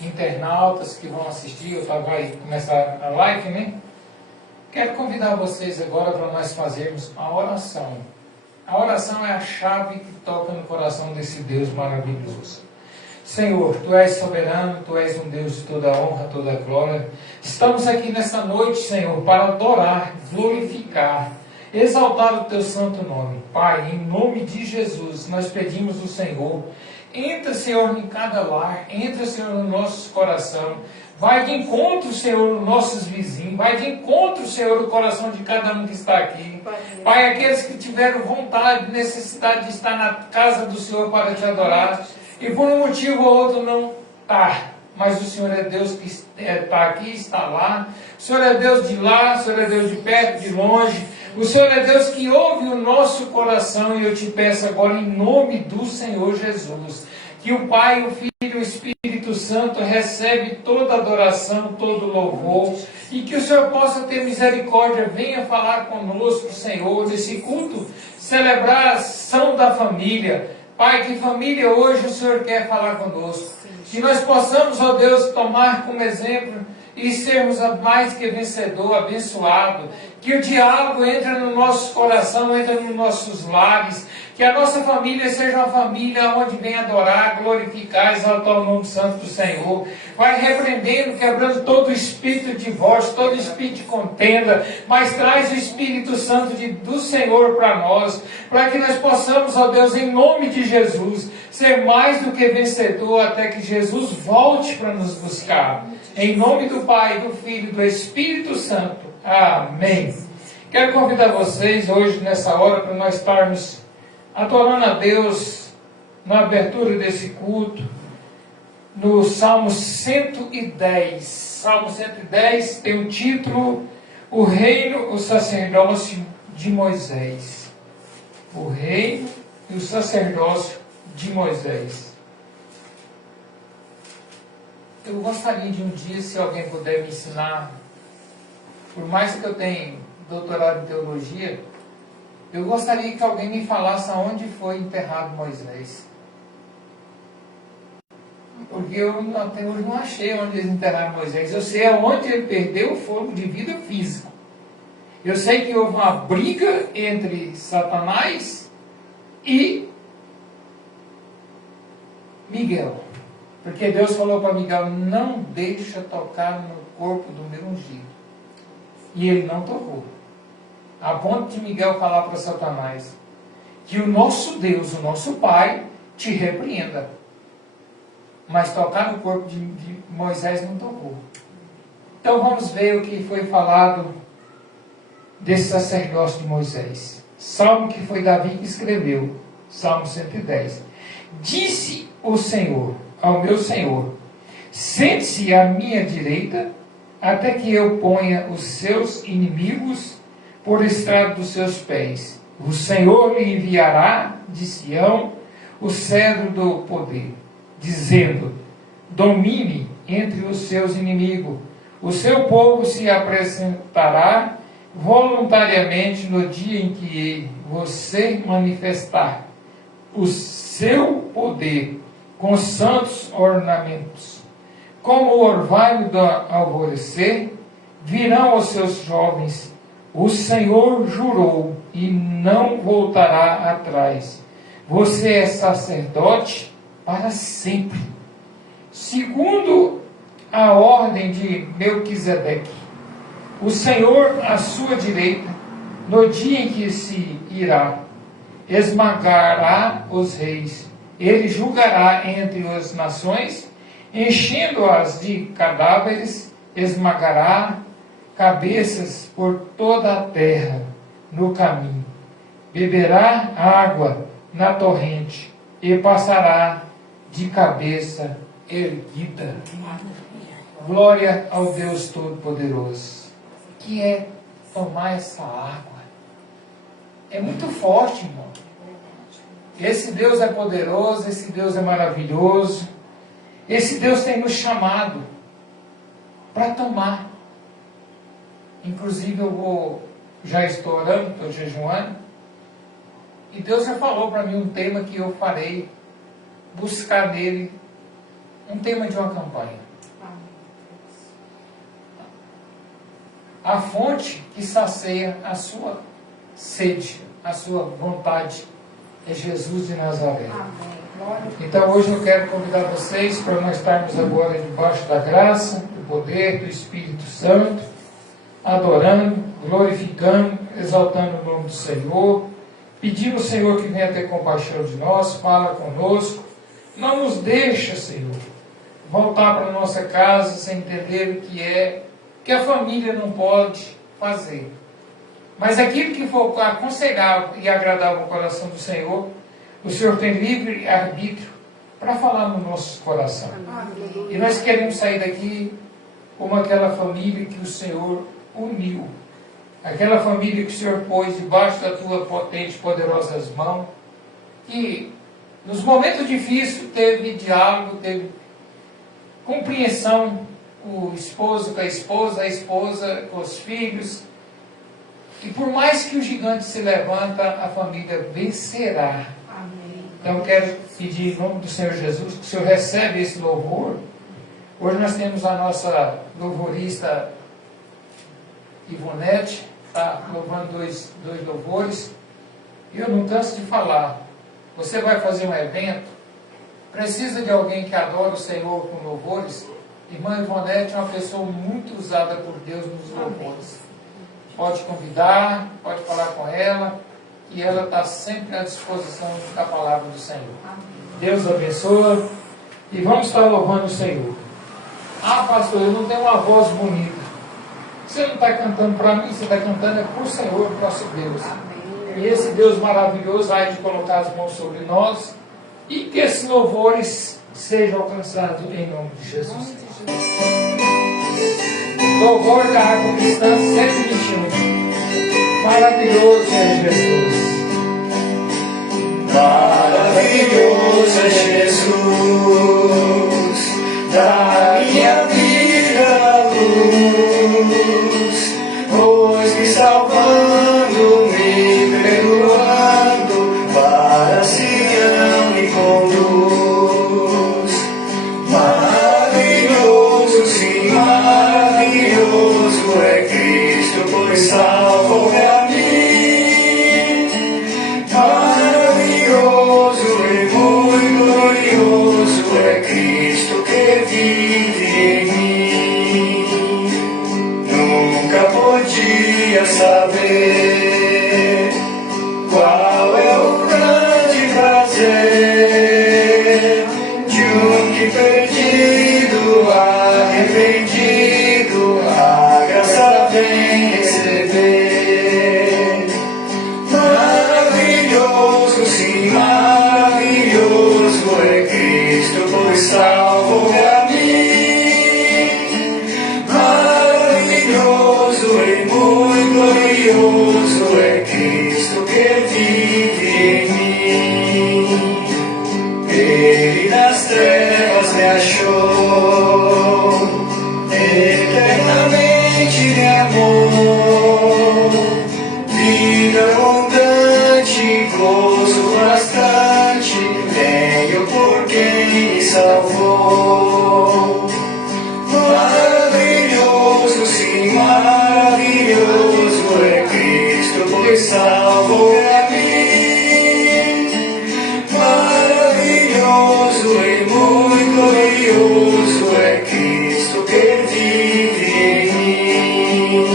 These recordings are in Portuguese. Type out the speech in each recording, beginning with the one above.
internautas que vão assistir, vai começar a live, né? Quero convidar vocês agora para nós fazermos a oração. A oração é a chave que toca no coração desse Deus maravilhoso. Senhor, Tu és soberano, Tu és um Deus de toda honra, toda glória. Estamos aqui nesta noite, Senhor, para adorar, glorificar, exaltar o Teu santo nome. Pai, em nome de Jesus, nós pedimos ao Senhor, entra, Senhor, em cada lar, entra, Senhor, no nosso coração. Vai de encontro, Senhor, nos nossos vizinhos. Vai de encontro, Senhor, no coração de cada um que está aqui. Pai, aqueles que tiveram vontade, necessidade de estar na casa do Senhor para Te adorar, e por um motivo ou outro não está. Mas o Senhor é Deus que está aqui, está lá. O Senhor é Deus de lá, o Senhor é Deus de perto, de longe. O Senhor é Deus que ouve o nosso coração. E eu te peço agora, em nome do Senhor Jesus, que o Pai, o Filho e o Espírito Santo recebe toda adoração, todo louvor. E que o Senhor possa ter misericórdia. Venha falar conosco, Senhor, nesse culto. Celebrar a ação da família. Pai, que família hoje o Senhor quer falar conosco. Que nós possamos, ó Deus, tomar como exemplo e sermos mais que vencedor, abençoado. Que o diálogo entre no nosso coração, entre nos nossos lares. Que a nossa família seja uma família onde vem adorar, glorificar, exaltar o nome santo do Senhor. Vai repreendendo, quebrando todo o espírito de divórcio, todo o espírito de contenda, mas traz o Espírito Santo do Senhor para nós, para que nós possamos, ó Deus, em nome de Jesus, ser mais do que vencedor até que Jesus volte para nos buscar. Em nome do Pai, do Filho e do Espírito Santo. Amém. Quero convidar vocês hoje, nessa hora, para nós estarmos adorando a Deus na abertura desse culto, no Salmo 110. Salmo 110 tem o título: O Reino, o Sacerdócio de Moisés. O Reino e o Sacerdócio de Moisés. Eu gostaria de um dia, se alguém puder me ensinar, por mais que eu tenha doutorado em teologia, eu gostaria que alguém me falasse aonde foi enterrado Moisés. Porque eu até hoje não achei onde eles enterraram Moisés. Eu sei aonde ele perdeu o fogo de vida físico. Eu sei que houve uma briga entre Satanás e Miguel. Porque Deus falou para Miguel: não deixa tocar no corpo do meu ungido. E ele não tocou. A ponto de Miguel falar para Satanás que o nosso Deus, o nosso Pai, te repreenda. Mas tocar no corpo de Moisés não tocou. Então vamos ver o que foi falado desse sacerdócio de Moisés. Salmo que foi Davi que escreveu. Salmo 110. Disse o Senhor ao meu Senhor: sente-se à minha direita, até que eu ponha os seus inimigos por estrado dos seus pés. O Senhor lhe enviará de Sião o cedro do poder, dizendo: domine entre os seus inimigos. O seu povo se apresentará voluntariamente no dia em que você manifestar o seu poder com santos ornamentos. Como o orvalho do alvorecer, virão os seus jovens. O Senhor jurou e não voltará atrás. Você é sacerdote para sempre, segundo a ordem de Melquisedeque. O Senhor à sua direita, no dia em que se irá, esmagará os reis. Ele julgará entre as nações, enchendo-as de cadáveres, esmagará cabeças por toda a terra no caminho. Beberá água na torrente e passará de cabeça erguida. Glória ao Deus Todo-Poderoso. Que é tomar essa água? É muito forte, irmão. Esse Deus é poderoso, esse Deus é maravilhoso. Esse Deus tem nos chamado para tomar. Inclusive já estou orando, estou jejuando, e Deus já falou para mim um tema que eu farei, buscar nele um tema de uma campanha. A fonte que sacia a sua sede, a sua vontade, é Jesus de Nazaré. Então hoje eu quero convidar vocês para nós estarmos agora debaixo da graça, do poder do Espírito Santo, adorando, glorificando, exaltando o nome do Senhor, pedindo ao Senhor que venha ter compaixão de nós, fala conosco, não nos deixa, Senhor, voltar para a nossa casa sem entender o que a família não pode fazer. Mas aquilo que for aconselhável e agradável ao coração do Senhor, o Senhor tem livre arbítrio para falar no nosso coração. E nós queremos sair daqui como aquela família que o Senhor uniu. Aquela família que o Senhor pôs debaixo da tua potente e poderosas mãos. Que nos momentos difíceis teve diálogo, teve compreensão, o esposo com a esposa com os filhos. E por mais que o gigante se levanta, a família vencerá. Amém. Então eu quero pedir em nome do Senhor Jesus que o Senhor recebe esse louvor. Hoje nós temos a nossa louvorista Ivonete, está louvando dois louvores. E eu não canso de falar. Você vai fazer um evento, precisa de alguém que adora o Senhor com louvores. Irmã Ivonete é uma pessoa muito usada por Deus nos louvores. Pode convidar, pode falar com ela, e ela está sempre à disposição da palavra do Senhor. Deus abençoe, e vamos estar louvando o Senhor. Ah, pastor, eu não tenho uma voz bonita. Você não está cantando para mim, você está cantando é para o Senhor, para o nosso Deus. E esse Deus maravilhoso vai de colocar as mãos sobre nós, e que esses louvores sejam alcançados em nome de Jesus. Louvor da Água Cristã 121. Maravilhoso é Jesus. Maravilhoso é Jesus, da minha vida luz, pois me salvando, me perdoando, para Sião me conduz. Maravilhoso, sim, maravilhoso é Cristo, pois salvou-me a mim. Maravilhoso e muito glorioso é Cristo que vive em mim. Nunca podia saber qual é o grande prazer de um que perdido, arrependido, a graça vem receber. Maravilhoso, sim, maravilhoso é Cristo, pois salvou-me a mim. Maravilhoso e muito glorioso é Cristo que vive em mim. Ele nas trevas me achou, eternamente me amou. Vida abundante, gozo bastante, tenho por quem me salvou. Maravilhoso, sim, maravilhoso é Cristo, pois salvou-me a mim. Maravilhoso e muito glorioso é Cristo que vive em mim.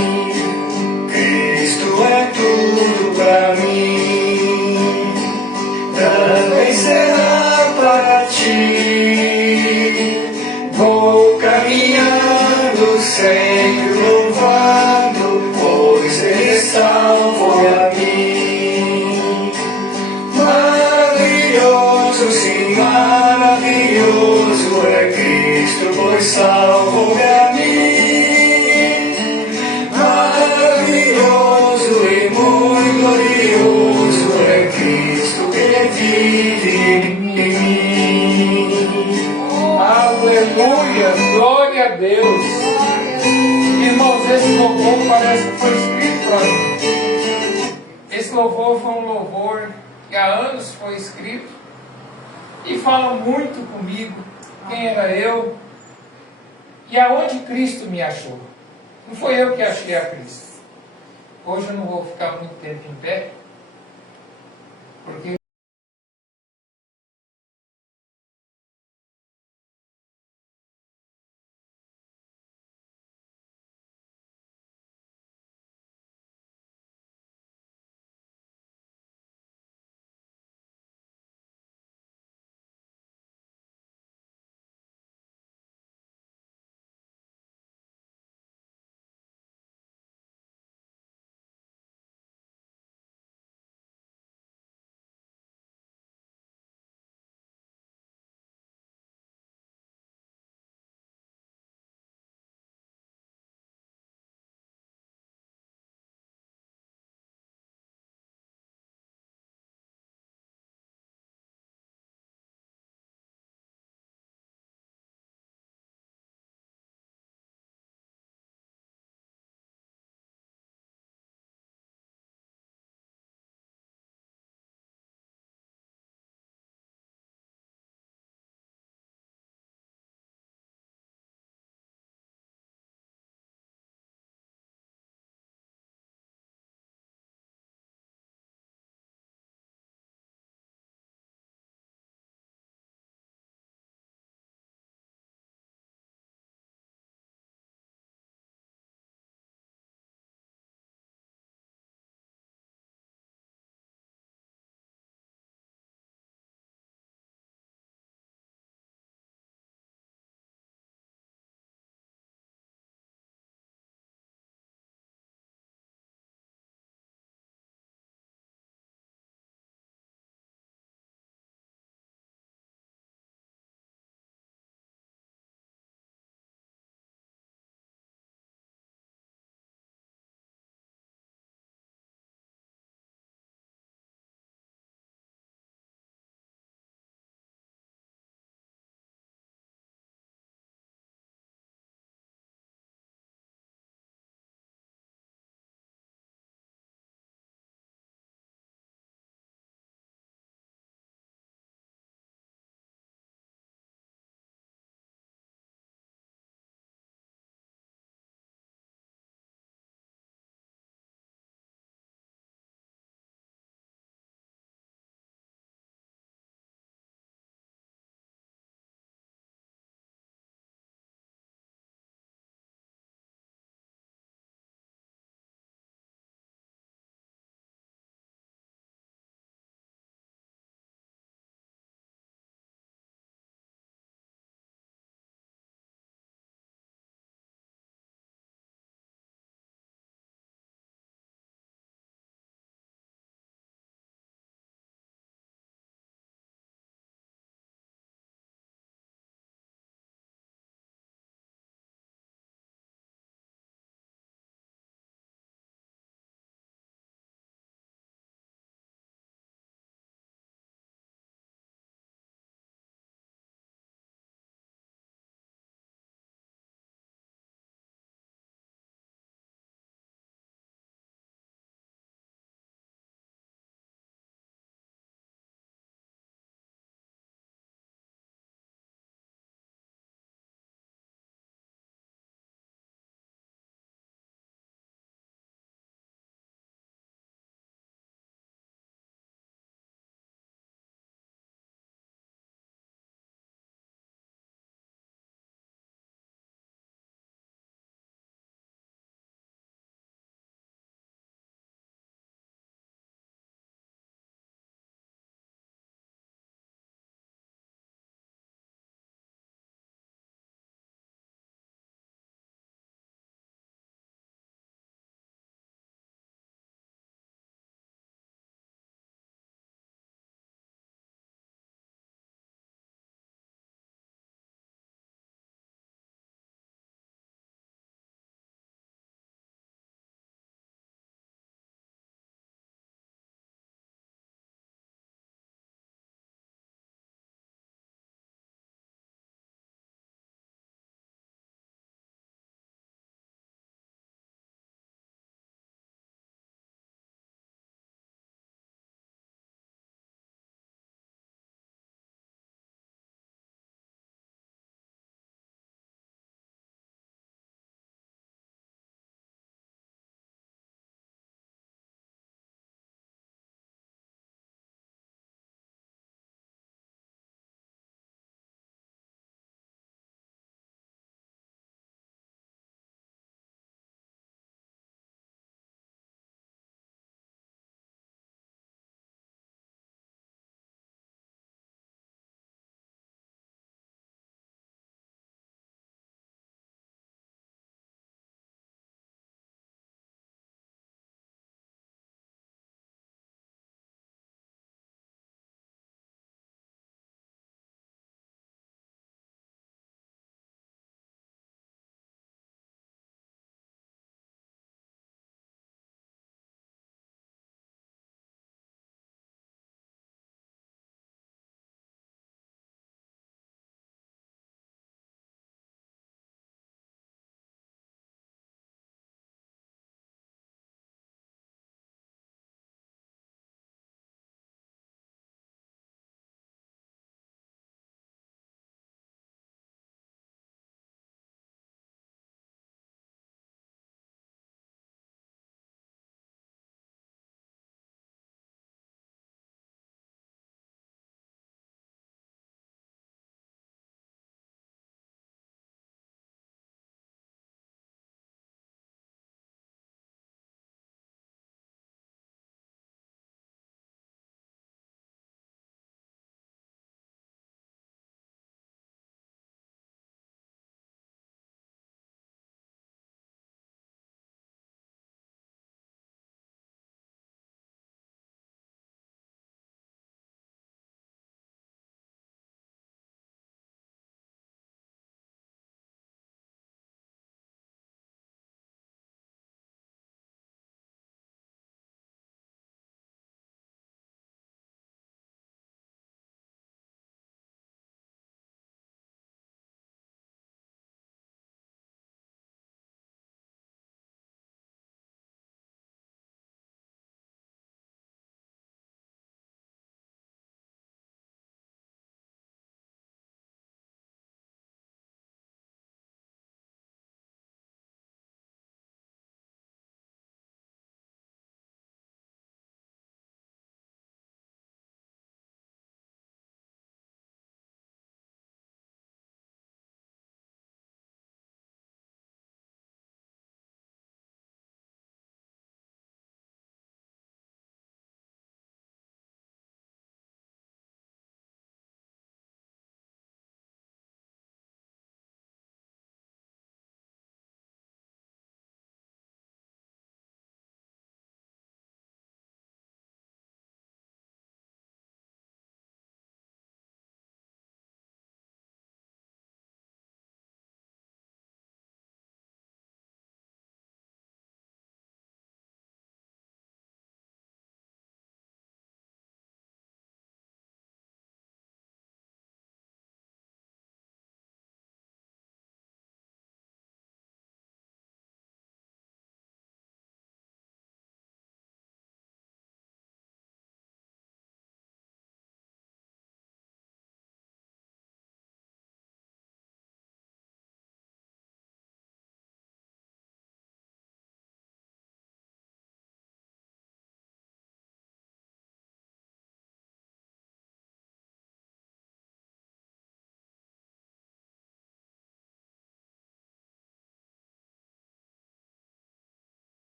Cristo é tudo para mim, também será para ti. Vou caminhando sempre louvando, pois Ele salvou-me a mim. Maravilhoso, sim, maravilhoso é Cristo, pois salvou-me a mim. Maravilhoso e muito glorioso é Cristo que vive em mim. Aleluia, glória a Deus. Irmãos, esse louvor parece que foi escrito para mim. Esse louvor foi um louvor que há anos foi escrito e fala muito comigo. quem era eu e aonde Cristo me achou. Não foi eu que achei a Cristo. Hoje eu não vou ficar muito tempo em pé, porque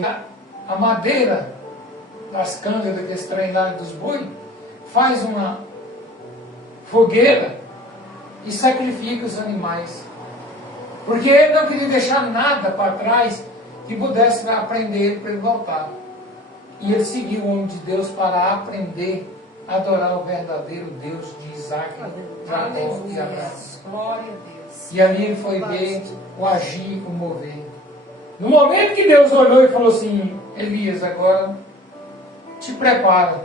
a madeira das canas daqueles trem lá dos boi, faz uma fogueira e sacrifica os animais. Porque ele não queria deixar nada para trás que pudesse aprender para ele voltar. E ele seguiu o homem de Deus para aprender a adorar o verdadeiro Deus de Isaac, Jacó e Abraão. Glória a Deus. E ali ele foi ver o agir, o mover. No momento que Deus olhou e falou assim: Elias, agora te prepara.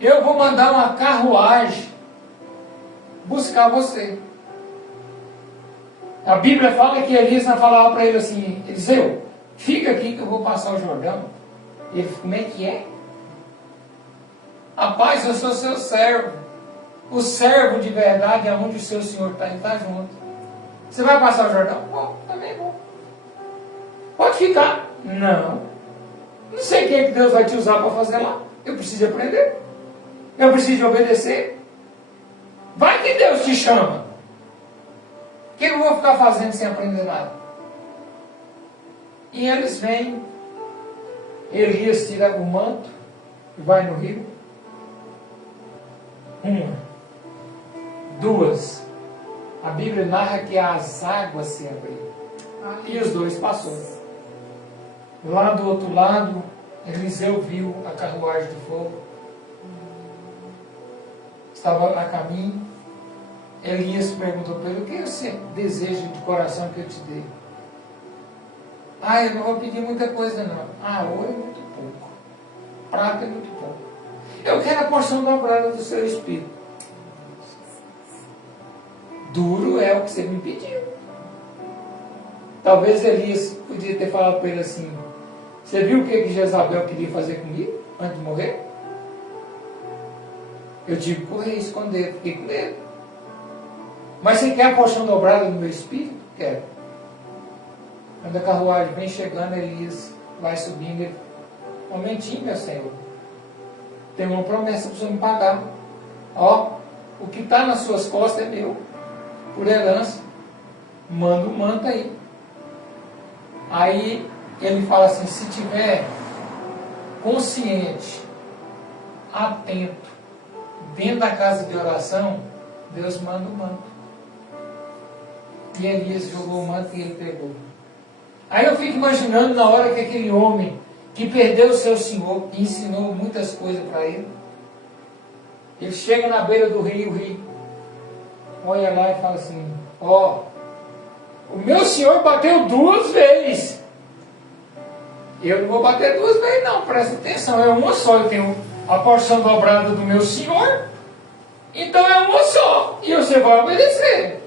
Eu vou mandar uma carruagem buscar você. A Bíblia fala que Elias falava para ele assim: Eliseu, fica aqui que eu vou passar o Jordão. E ele falou: como é que é? Rapaz, eu sou seu servo. O servo de verdade é onde o seu Senhor está, ele está junto. Você vai passar o Jordão? Bom, também vou. Pode ficar. Não. Não sei quem é que Deus vai te usar para fazer lá. Eu preciso aprender. Eu preciso obedecer. Vai que Deus te chama. O que eu vou ficar fazendo sem aprender nada? E eles vêm. Elias tira o manto e vai no rio. 1, 2. A Bíblia narra que as águas se abriram. E os dois passou. Lá do outro lado, Eliseu viu a carruagem de fogo. Estava a caminho. Elias perguntou para ele: o que você deseja de coração que eu te dê? Ah, eu não vou pedir muita coisa não. Ouro é muito pouco. Prata é muito pouco. Eu quero a porção dobrada do seu espírito. Duro é o que você me pediu. Talvez Elias podia ter falado para ele assim: você viu o que Jezabel queria fazer comigo antes de morrer? Eu tive que correr, esconder, fiquei com medo. Mas você quer a porção dobrada do meu espírito? Quero. Quando a carruagem vem chegando, Elias vai subindo. Ele: um momentinho, meu Senhor. Tem uma promessa para o Senhor me pagar. O que está nas suas costas é meu. Por herança. Manda um manto aí. Aí ele fala assim: se tiver consciente, atento, dentro da casa de oração, Deus manda o manto. E Elias jogou o manto e ele pegou. Aí eu fico imaginando na hora que aquele homem que perdeu o seu senhor, que ensinou muitas coisas para ele, ele chega na beira do rio, olha lá e fala assim: o meu senhor bateu 2 vezes. Eu não vou bater 2 vezes não, presta atenção, é uma só. Eu tenho a porção dobrada do meu senhor, então é uma só, e você vai obedecer.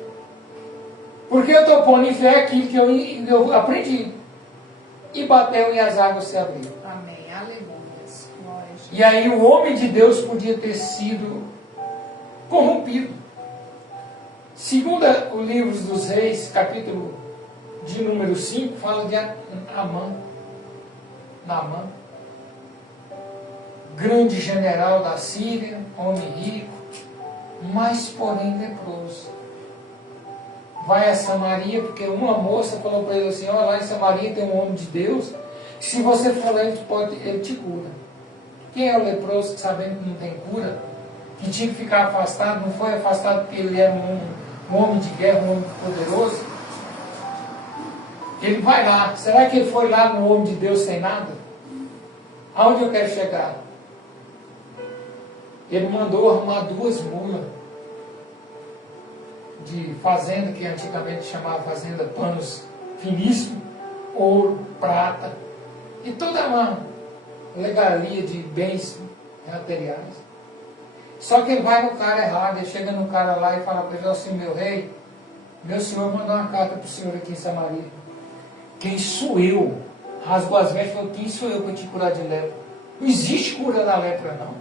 Porque eu estou pondo em fé aquilo que eu aprendi. E bateu e as águas se abriram. Amém. Aleluia. E aí o homem de Deus podia ter sido corrompido. Segundo o livro dos Reis, capítulo de número 5, fala de Naamã. Grande general da Síria, homem rico, mas porém leproso. Vai a Samaria, porque uma moça falou para ele assim: lá em Samaria tem um homem de Deus, se você for lá, ele te cura. Quem é o leproso que, sabendo que não tem cura, que tinha que ficar afastado, não foi afastado porque ele era um homem de guerra, um homem poderoso? Ele vai lá. Será que ele foi lá no homem de Deus sem nada? Aonde eu quero chegar? Ele mandou arrumar 2 mulas de fazenda, que antigamente chamava fazenda, panos finíssimos, ouro, prata, e toda uma legalia de bens materiais. Só que ele vai no cara errado, ele chega no cara lá e fala para ele assim: meu rei, meu senhor mandou uma carta para o senhor aqui em Samaria. Quem sou eu? Rasgou as vestes e falou: quem sou eu para te curar de lepra? Não existe cura da lepra não.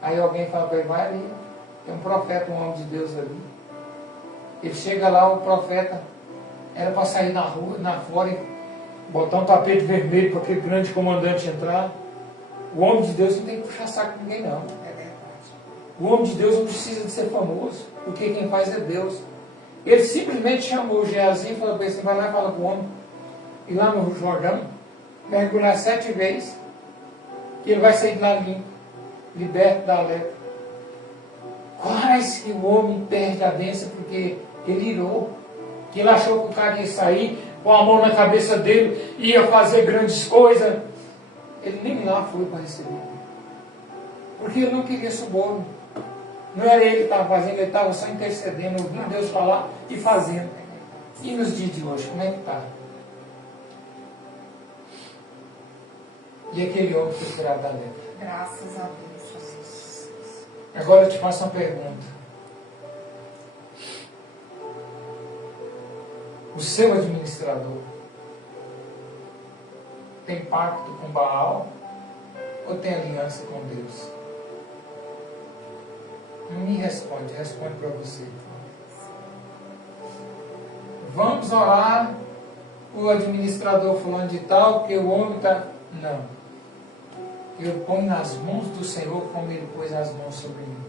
Aí alguém fala para ele: vai ali, tem um profeta, um homem de Deus ali. Ele chega lá, o profeta era para sair na rua, fora, e botar um tapete vermelho para aquele grande comandante entrar. O homem de Deus não tem que puxar saco de ninguém não. É verdade. O homem de Deus não precisa de ser famoso, porque quem faz é Deus. Ele simplesmente chamou o Geazi e falou para ele: vai lá e fala com o homem. E lá no Jordão, mergulhar 7 vezes, que ele vai sair de lá limpo, liberto da lepra. Quase que o homem perde a bênção porque ele irou. Que ele achou que o cara ia sair com a mão na cabeça dele, ia fazer grandes coisas. Ele nem lá foi para receber. Porque ele não queria suborno. Não era ele que estava fazendo, ele estava só intercedendo, ouvindo Deus falar e fazendo. E nos dias de hoje, como é que está? E aquele homem foi curado da lepra. Graças a Deus, Jesus. Agora eu te faço uma pergunta. O seu administrador tem pacto com Baal ou tem aliança com Deus? Não me responde, responde para você. Vamos orar o administrador fulano de tal, porque o homem está... Não. Eu ponho nas mãos do Senhor como Ele pôs as mãos sobre mim.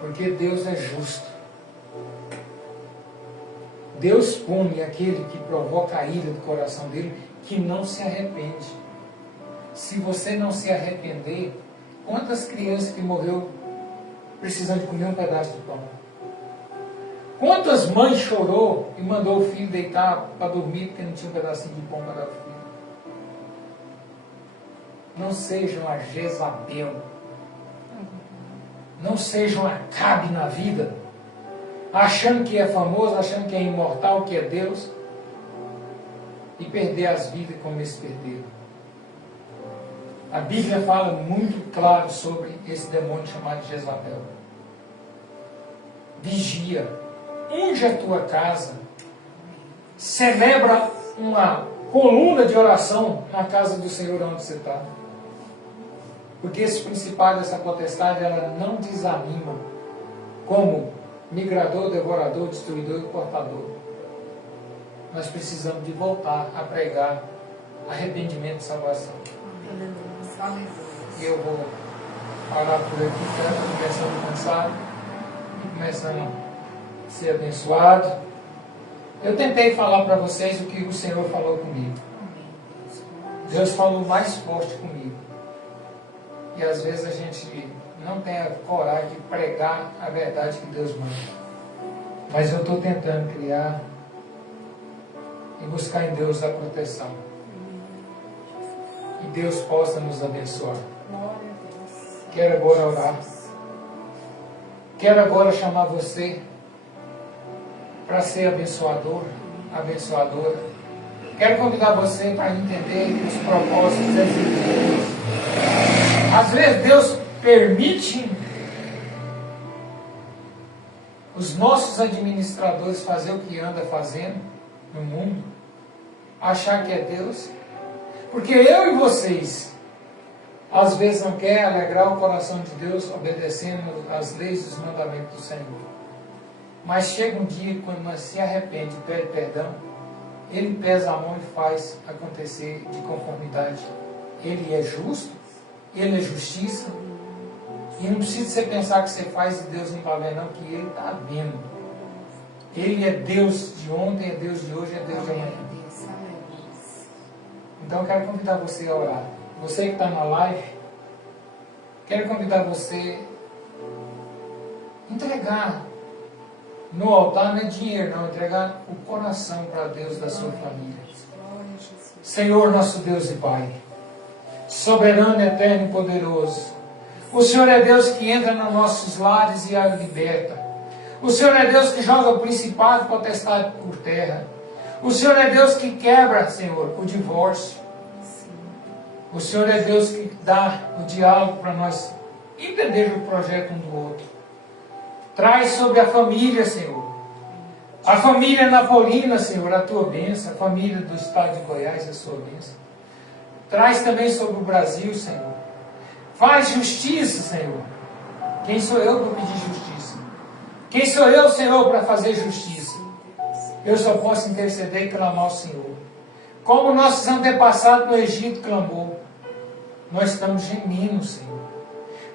Porque Deus é justo. Deus pune aquele que provoca a ira do coração dele, que não se arrepende. Se você não se arrepender, quantas crianças que morreu precisando de comer um pedaço de pão? Quantas mães chorou e mandou o filho deitar para dormir porque não tinha um pedacinho de pão para dar ao filho? Não sejam a Jezabel. Não sejam Acabe na vida, achando que é famoso, achando que é imortal, que é Deus, e perder as vidas como eles perderam. A Bíblia fala muito claro sobre esse demônio chamado Jezabel. Vigia, unge a tua casa, celebra uma coluna de oração na casa do Senhor onde você está. Porque esse principado, essa potestade, ela não desanima como migrador, devorador, destruidor e cortador. Nós precisamos de voltar a pregar arrependimento e salvação. E eu vou falar por aqui, começando a cansar e começando a ser abençoado. Eu tentei falar para vocês o que o Senhor falou comigo. Deus falou mais forte comigo. E às vezes a gente não tem a coragem de pregar a verdade que Deus manda. Mas eu estou tentando criar e buscar em Deus a proteção. Que Deus possa nos abençoar. Quero agora orar. Quero agora chamar você para ser abençoador, abençoadora. Quero convidar você para entender os propósitos de Deus. Às vezes Deus permite os nossos administradores fazer o que anda fazendo no mundo, achar que é Deus, porque eu e vocês às vezes não quer alegrar o coração de Deus obedecendo às leis e os mandamentos do Senhor. Mas chega um dia quando nós se arrepende e pede perdão, Ele pesa a mão e faz acontecer de conformidade. Ele é justo, Ele é justiça, e não precisa você pensar que você faz e Deus não está vendo, não, que Ele está vendo. Ele é Deus de ontem, é Deus de hoje, é Deus de amanhã. Então eu quero convidar você a orar. Você que está na live, quero convidar você a entregar no altar, não é dinheiro não, entregar o coração para Deus da sua família. Senhor nosso Deus e Pai, soberano, eterno e poderoso, o Senhor é Deus que entra nos nossos lares e a liberta. O Senhor é Deus que joga o principado e potestade por terra. O Senhor é Deus que quebra, Senhor, o divórcio. O Senhor é Deus que dá o diálogo para nós entender o projeto um do outro. Traz sobre a família, Senhor. A família napolina, Senhor, a tua bênção. A família do estado de Goiás, a sua bênção. Traz também sobre o Brasil, Senhor. Faz justiça, Senhor. Quem sou eu para pedir justiça? Quem sou eu, Senhor, para fazer justiça? Eu só posso interceder e clamar ao Senhor. Como nossos antepassados no Egito clamou. Nós estamos gemindo, Senhor.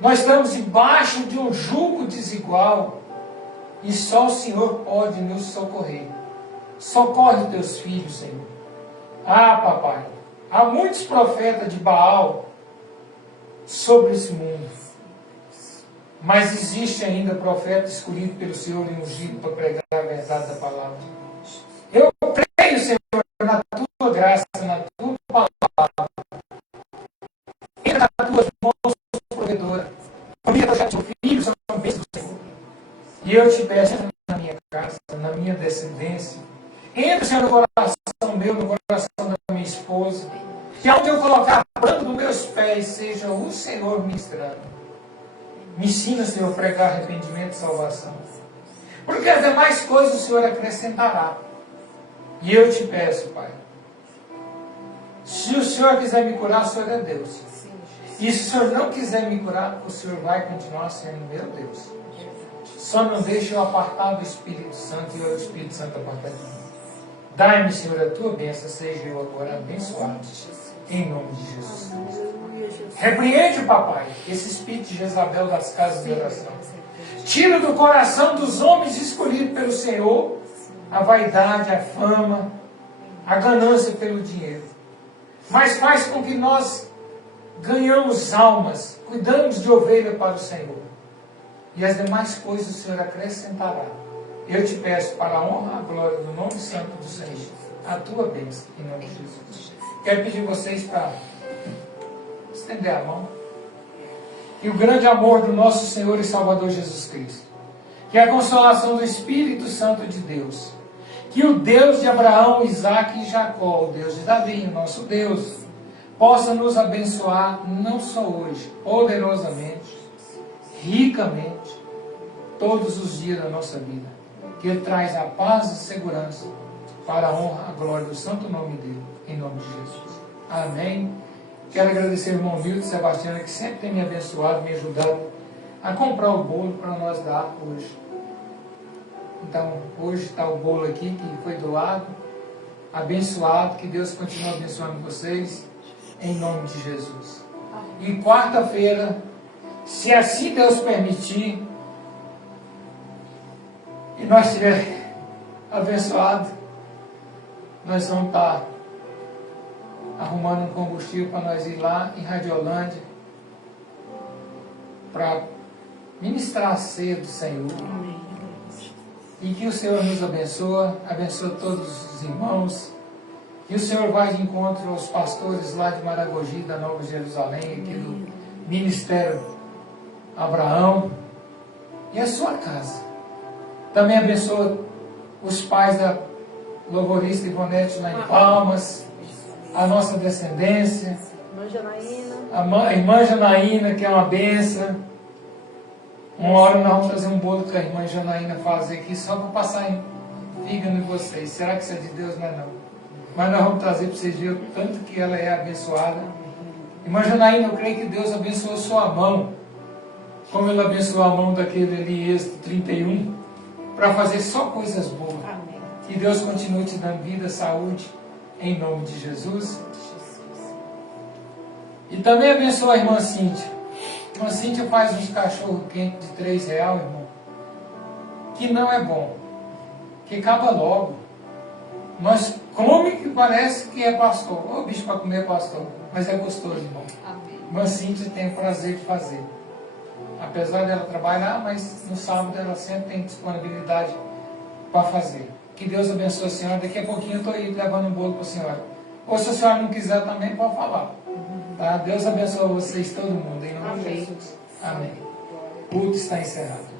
Nós estamos debaixo de um jugo desigual. E só o Senhor pode nos socorrer. Socorre os teus filhos, Senhor. Ah, papai, há muitos profetas de Baal sobre esse mundo. Mas existe ainda profeta escolhido pelo Senhor e ungido para pregar a verdade da palavra. Eu creio, Senhor, na tua graça, na tua palavra. Entra nas tuas mãos, provedora. Família, projeto, seu filho, são bênçãos do Senhor. E eu te peço, entra na minha casa, na minha descendência. Entra, Senhor, no coração meu, no coração da minha esposa. Que onde eu colocar a planta dos meus pés, seja o Senhor ministrando. Me ensina, Senhor, a pregar arrependimento e salvação. Porque as demais coisas o Senhor acrescentará. E eu te peço, Pai. Se o Senhor quiser me curar, o Senhor é Deus. E se o Senhor não quiser me curar, o Senhor vai continuar sendo meu Deus. Só não deixe eu apartar do Espírito Santo e o Espírito Santo apartar de mim. Dai-me, Senhor, a tua bênção, seja eu agora abençoado. Em nome de Jesus. Repreende, papai, esse espírito de Jezabel das casas de oração. Tira do coração dos homens escolhidos pelo Senhor a vaidade, a fama, a ganância pelo dinheiro. Mas faz com que nós ganhamos almas, cuidamos de ovelha para o Senhor. E as demais coisas o Senhor acrescentará. Eu te peço, para a honra e a glória do nome santo do Senhor, a tua bênção, em nome de Jesus. Quero pedir vocês para estender a mão. E o grande amor do nosso Senhor e Salvador Jesus Cristo, que a consolação do Espírito Santo de Deus, que o Deus de Abraão, Isaque e Jacó, o Deus de Davi, o nosso Deus, possa nos abençoar não só hoje, poderosamente, ricamente, todos os dias da nossa vida. Que Ele traz a paz e segurança para a honra e a glória do santo nome dEle, em nome de Jesus. Amém. Quero agradecer ao irmão Milton Sebastião, que sempre tem me abençoado, me ajudado a comprar o bolo para nós dar hoje. Então, hoje está o bolo aqui que foi doado, abençoado, que Deus continue abençoando vocês, em nome de Jesus. E quarta-feira, se assim Deus permitir, e nós estivermos abençoados, nós vamos estar arrumando um combustível para nós ir lá em Radiolândia para ministrar a ceia do Senhor. E que o Senhor nos abençoe, abençoe todos os irmãos. E o Senhor vai de encontro aos pastores lá de Maragogi, da Nova Jerusalém, aqui do Ministério Abraão, e a sua casa. Também abençoa os pais da louvorista Ivonete lá em Palmas, a nossa descendência, a irmã Janaína, que é uma benção. Uma hora nós vamos trazer um bolo que a irmã Janaína faz aqui, só para passar em fígado em vocês. Será que isso é de Deus? Não é não. Mas nós vamos trazer para vocês verem o tanto que ela é abençoada. Irmã Janaína, eu creio que Deus abençoou sua mão, como Ele abençoou a mão daquele ali, Êxodo 31, para fazer só coisas boas. Amém. Que Deus continue te dando vida, saúde, em nome de Jesus. E também abençoa a irmã Cíntia. A irmã Cíntia faz uns cachorro quente de R$3, irmão, que não é bom, que acaba logo. Nós come que parece que é pastor. Ô bicho para comer pastor, mas é gostoso, irmão. Amém. Irmã Cíntia tem o prazer de fazer. Apesar dela trabalhar, mas no sábado ela sempre tem disponibilidade para fazer. Que Deus abençoe a senhora. Daqui a pouquinho eu estou aí levando um bolo para a senhora. Ou se a senhora não quiser também, pode falar. Tá? Deus abençoe vocês, todo mundo, em nome de Jesus. Amém. O culto está encerrado.